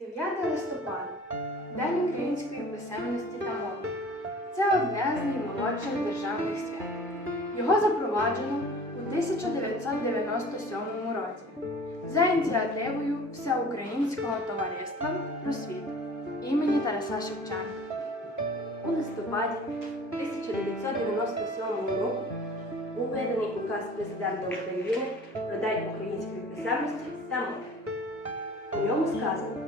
9 листопада День української писемності та мови. Це одне з наймолодших державних свят. Його запроваджено у 1997 році за ініціативою Всеукраїнського товариства просвіт імені Тараса Шевченка. У листопаді 1997 року був виданий указ президента України про День української писемності та мови. У ньому сказано,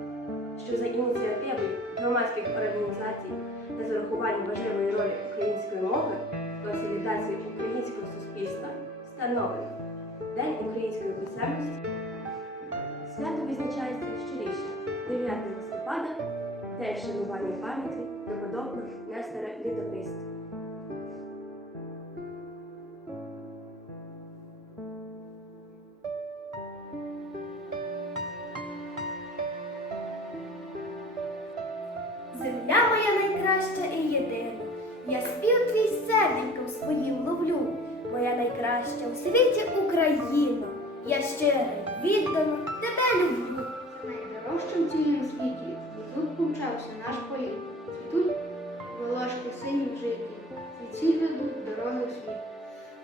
що за ініціативою громадських організацій та з урахуванням важливої ролі української мови консолідації українського суспільства встановлено День української писемності. Свято відзначається щорічно 9 листопада День вшанування пам'яті преподобного Нестора Літописця. Земля моя найкраща і єдина. Я спів твій серденьком своїм ловлю. Моя найкраща у світі Україна. Я щиро віддано тебе люблю. Найдорожчим цілім світі тут помчався наш політ. Цвітуть волошки синіх житі, звідсіль ведуть дороги в світ.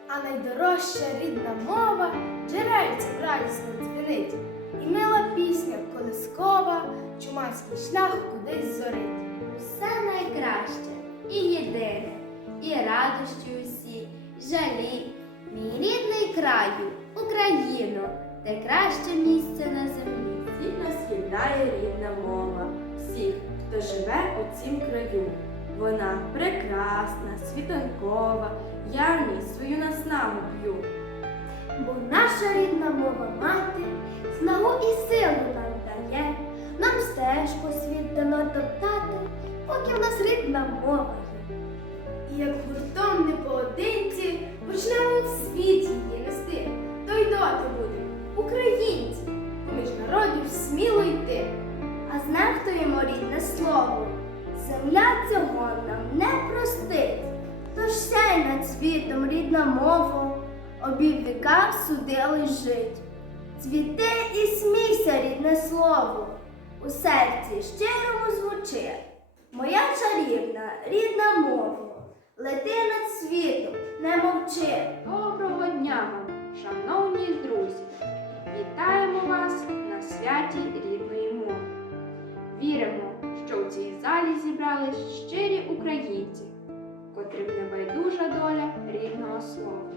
А найдорожча рідна мова джерельцем радісно дзвенить. І мила пісня колискова, чумацький шлях кудись зорить. Усе найкраще і єдине, і радощі усі, жалі. Мій рідний краю, Україно, те краще місце на землі. Світ нас єднає рідна мова всіх, хто живе у цім краю. Вона прекрасна, світанкова, я в ній свою наснагу п'ю. Бо наша рідна мова мати снагу і силу нам дає, нам стежку світ дано топтати, поки в нас рідна мова є. І як гуртом не поодинці почнемо в світ її нести, то й доти будемо українці, поміж народів сміло йти. А знехтуємо рідне слово, земля цього нам не простить. Тож сяй над світом рідна мова, обів віка судили жить. Цвіти і смійся, рідне слово, у серці щирому звучить. Моя чарівна, рідна мова, лети над світом, не мовчи. Доброго дня вам, шановні друзі! Вітаємо вас на святі рідної мови. Віримо, що у цій залі зібрались щирі українці, котрим не байдужа доля рідного слова.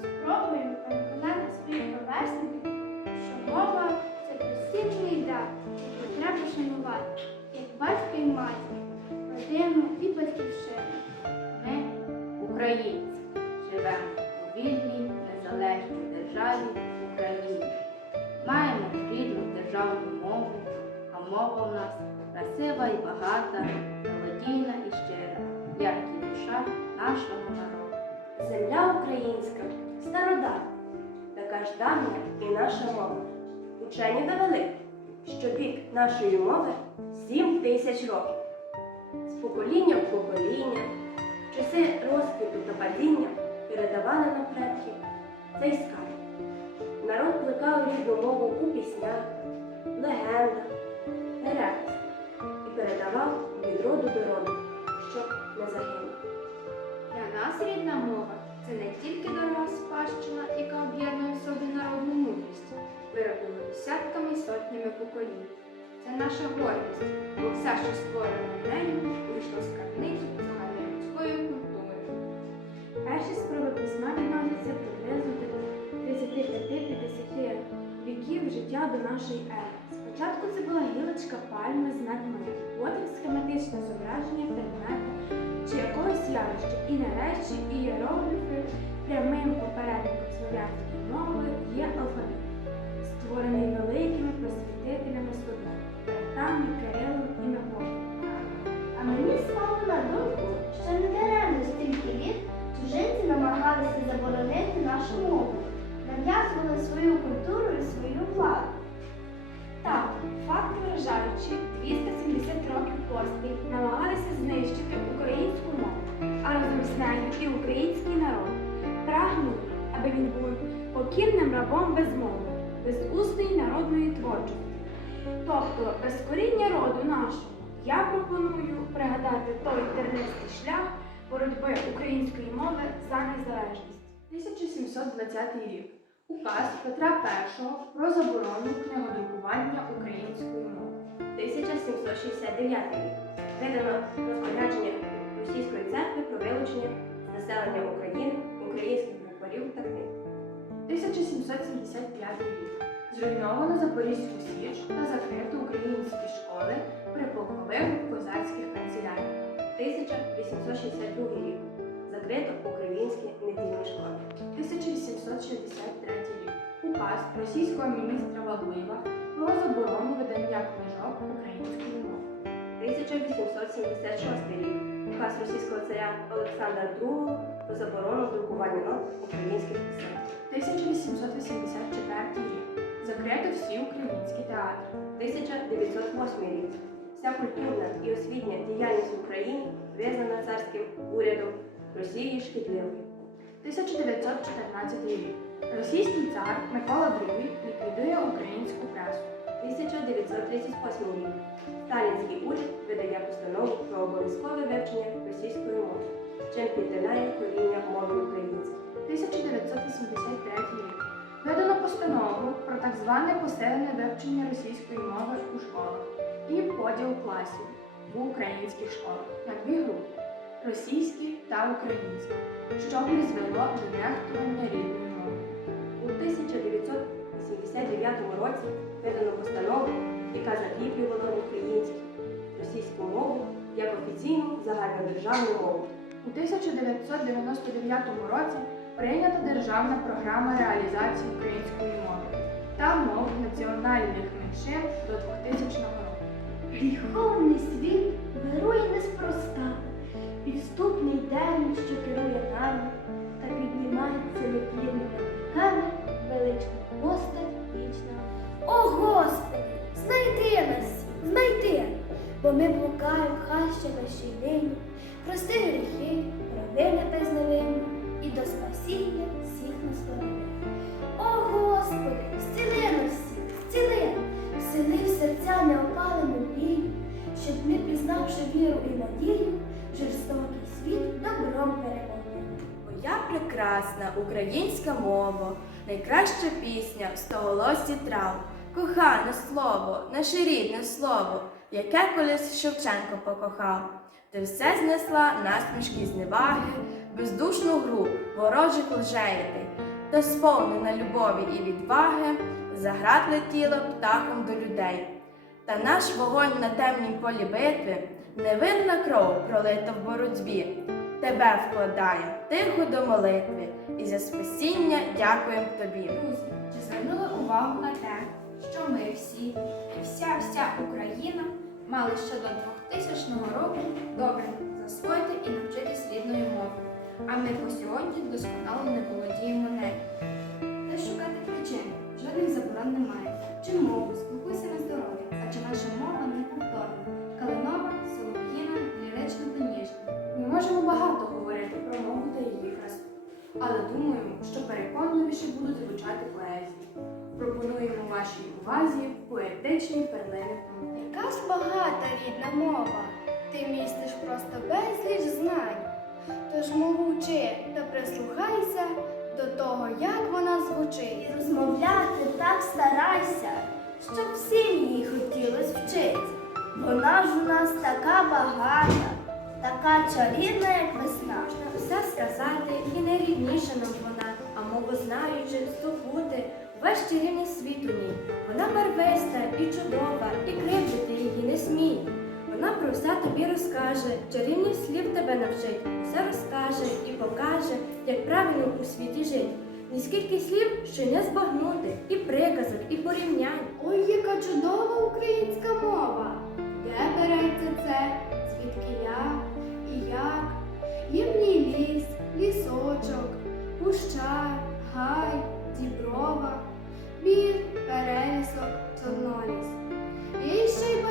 Спробуємо переконати своїх ровесників, що мова це безцінний дар, який треба шанувати, батька і матір, родину і батьківщину. Ми, українці, живемо у вільній незалежній державі Україні. Маємо рідну державну мову, а мова у нас красива і багата, мелодійна і щира, як і душа нашого народу. Земля українська, стародавня, така ж давня і наша мова. Учені довели, що вік нашої мови сім тисяч років. З покоління в покоління, часи розквіту та падіння передавали нам предки цей скарб. Народ плекав рідну мову у піснях, легендах, переказах і передавав від роду до роду, щоб не загинув. Для нас рідна мова це не тільки дорога спадщина, яка об'єднує собі народну мудрість, вироблена десятками і сотнями поколінь. Це наша гордість, бо все, що створено нею, вийшло з скарбницю загальнолюдської культури. Перші спроби письма відносяться приблизно до 35-50 віків життя до нашої ери. Спочатку це була гілочка пальми знак миру, потім схематичне зображення предмета чи якогось явища, і нарешті ієрогліфи прямим попередником слов'янської мови є алфавіт, створений великими просвітителями суда Кирилом і Мефодієм. А мені спало на думку, що не даремно стільки літ чужинці намагалися заборонити нашу мову, нав'язували свою культуру і свою владу. Так, факт вражаючий, 270 років поспіль намагалися знищити українську мову, а разом з нею і український народ. Прагнули, аби він був покірним рабом без мови, без усної народної творчості. Тобто без коріння роду нашого. Я пропоную пригадати той тернистий шлях боротьби української мови за незалежність. 1720 рік. Указ Петра І про заборону книгодрукування українською мовою. 1769 рік. Видано розпорядження Російської церкви про вилучення населення України українських букварів та книг. 1775 рік. Зруйновано Запорізьку Січ та закрито українські школи при полкових козацьких канцеляріях. 1862 рік. Закрито українські недільні школи. 1863 рік. Указ російського міністра Валуєва про заборону видання книжок українською мовою. 1876 рік. Указ російського царя Олександра II про заборону друкування нот українських писань. 1884 рік. Закрито всі українські театри. 1908 рік. Вся культурна і освітня діяльність в Україні визнана царським урядом Росії шкідливою. 1914 рік. Російський цар Микола II ліквідує українську пресу. 1938 рік. Сталінський уряд видає постанову про обов'язкове вивчення російської мови, чим підтинає коріння мови української. 1983 рік. Видано постанову про так зване посилене вивчення російської мови у школах і поділ класів в українських школах на дві групи російські та українські, що призвело до нехтування рідної мови. У 1989 році видано постанову, яка закріплювала українську російську мову як офіційну загальнодержавну мову. У 1999 році прийнята державна програма реалізації української мови та мов національних меншин до 2000 року. Гріховний світ вирує неспроста, підступний день, що керує нами, та піднімається нетлінними віками велична постать вічна. О Господи, знайди нас, знайди, бо ми блукаємо хаща нашій нині, найкраща пісня в стоголосі трав, кохане слово, наше рідне слово, яке колись Шевченко покохав. Ти все знесла насмішки зневаги, бездушну гру ворожих лжеєтей, та сповнена любові і відваги, заград летіло птахом до людей. Та наш вогонь на темнім полі битви, невинна кров пролита в боротьбі. Тебе вкладаємо тихо до молитви, і за спасіння дякуємо тобі. Друзі, чи звернули увагу на те, що ми всі і вся вся Україна мали ще до 2000 року добре засвоїти і навчитись рідної мови, а ми по сьогодні досконало не володіємо нею. Де шукати причин? Жодних заборон немає. Чи мову, спілкуйся на здоров'я, а чи наша мова неповторна? Калинова, але думаємо, що переконливіше будуть звучати поезії. Пропонуємо вашій увазі поетичні перлини Яка ж багата рідна мова, ти містиш просто безліч знань. Тож мовчи та прислухайся до того, як вона звучить. І розмовляти так старайся, щоб всім її хотілось вчить. Вона ж у нас така багата, така чарівна, як весна. Все сказати і найрідніша нам вона, а мову знаючи, здобути весь чарівний світ у ній. Вона барвиста і чудова, і кривдити її не смій. Вона про все тобі розкаже, чарівних слів тебе навчить, все розкаже і покаже, як правильно у світі жить. Ні скільки слів, що не збагнути, і приказок, і порівнянь. Ой, яка чудова українська мова! Де береться це? Звідки я як? Є ліс, лісочок, пуща, гай, діброва, бір, перелісок, чорноліс. І ще й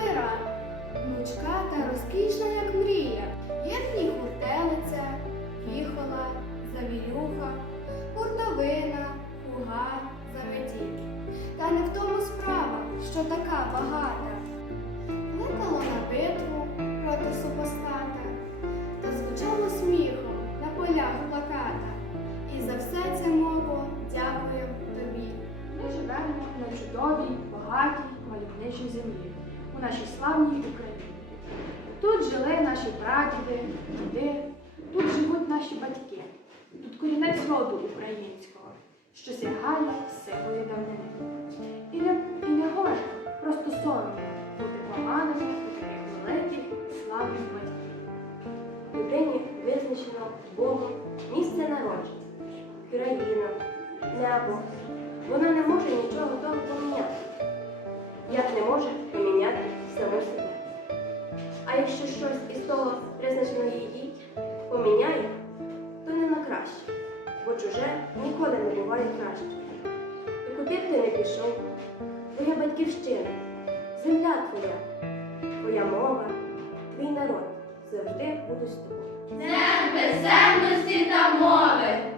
нашій славній Україні. Тут жили наші прадіди, діди, тут живуть наші батьки, тут корінець роду українського, що сягає сивої давнини. І не, і не гоже, просто соромно бути поганими у таких великих славних батьків. Людині визначено Богом місце народження, країна, небо. Вона не може нічого того саму себе. А якщо щось із того призначено її поміняє, то не на краще, бо чуже ніколи не буває краще. І куди б ти не пішов, твоя батьківщина, земля твоя, твоя мова, твій народ завжди будуть з тобою. Земле, земле,